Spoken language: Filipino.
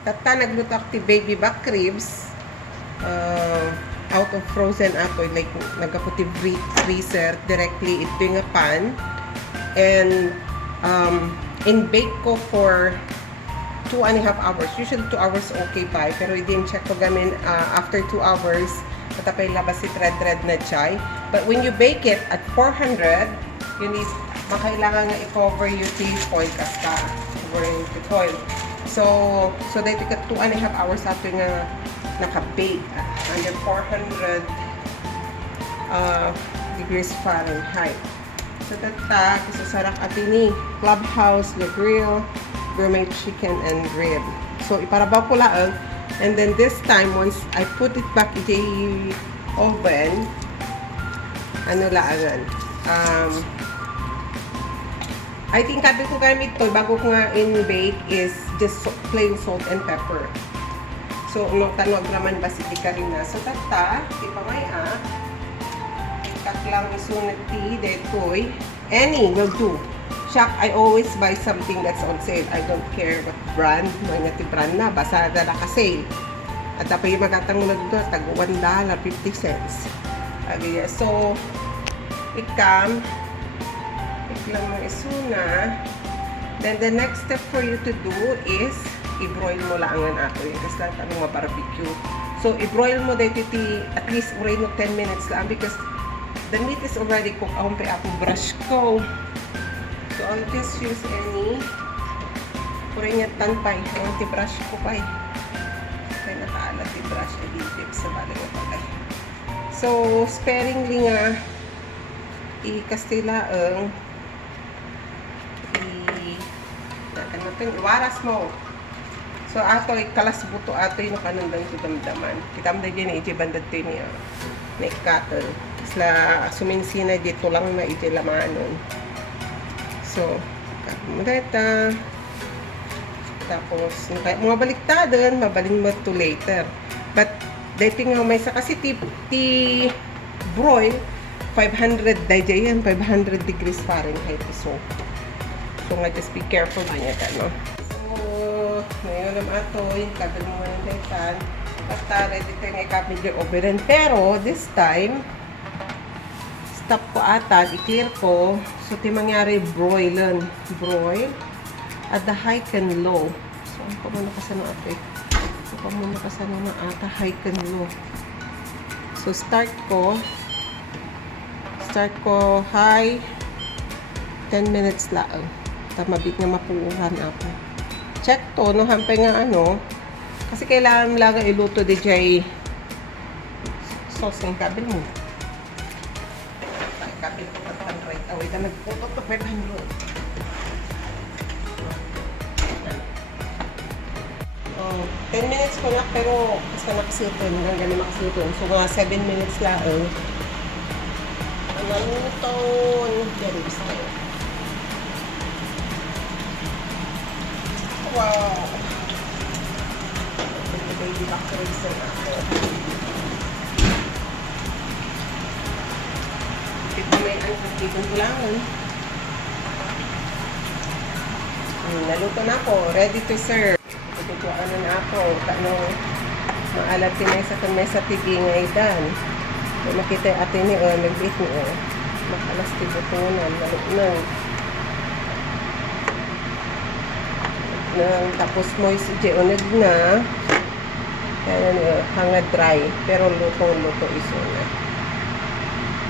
Tata nagluto ako ti baby back ribs. Out of frozen ato, like nagaputi freezer directly ito yung pan. And in bake ko for 2.5 hours. Usually 2 hours okay pa. Pero i-din check ko gamin after 2 hours matapay labas si red na chai. But when you bake it at 400, you need makailangan nga i-cover yung tea foil kasta. Cover yung tea foil. So that you got 2.5 hours after nga naka-bake under 400 degrees Fahrenheit. So tata, isasarak atin ni Clubhouse, Le Grill, gourmet chicken and rib. So iparabaw ko lang. And then this time, once I put it back in the oven, ano laangan? I think sabi ko gamit to bago ko nga in-bake is just plain salt and pepper. So, no tanong naman ba si Karina? So, tata, di pa may taklang isunod ti detoy. Any will do. Shock, I always buy something that's on sale. I don't care what brand. Mga ti brand na. Basta na naka-sale. At tapos yung magatangulag doon, tag $1.50. Okay, so, ikam mo isuna. Then, the next step for you to do is i-broil mo lang ang ato yun. Kasi lang tanong ma-barbecue. So, i-broil mo dito at least broil mo 10 minutes lang because the meat is already cooked. Ako pa ako brush ko. So, I'll just use any purinyan pay. Ang brush ko pay. Kaya nakaalat yung brush na dito sa bali mo pagay. So, sparingly nga i-kastila ang iwaras mo. So, ato kalas buto ato yung kanandang damdaman. Kitamda dyan iti bandad to niya. Na ikatol. Isla suminsina dito lang na iti lamanon. So, kakamudeta. Tapos, mga baliktadan, mabalin mo to later. But, dating nga may sa kasi ti broil, 500 dayjay yan, 500 degrees Fahrenheit. So nga, just be careful na niya ka, no? So, ngayon naman ito, yung kabel mo ng daytan. Basta, ready tayo nga ikapit yung oven. Pero, this time, stop ko ata, i-clear ko. So, ito mangyari, broil at the high and low. So, ano pa muna kasano ate? Ano pa muna kasano na ata, high and low. So, start ko high, 10 minutes lang. Mabit nga mapuuhan ako. Check to, no, hampay nga ano. Kasi kailangan lang iluto di jay sauce ng kabil mo. Kabil ko pa 500. Away na nagputo to 500. Oh, 10 minutes ko na, pero basta nakasiton. Hanggang ganun nakasiton. So, mga 7 minutes lang. Naluton. Yan, basta kayo. Wow! Ito baby back ribs na ako. Ito may ang kulangan. Naluto na ako. Ready to serve. Ito ano na ako. Maalat tinay sa tiging ay dan. Makita yung atin niyo. Nag-bait niyo. Makalas tibutunan. Naluknang. Tapos moist i-unag na kaya hangad dry pero luto iso na.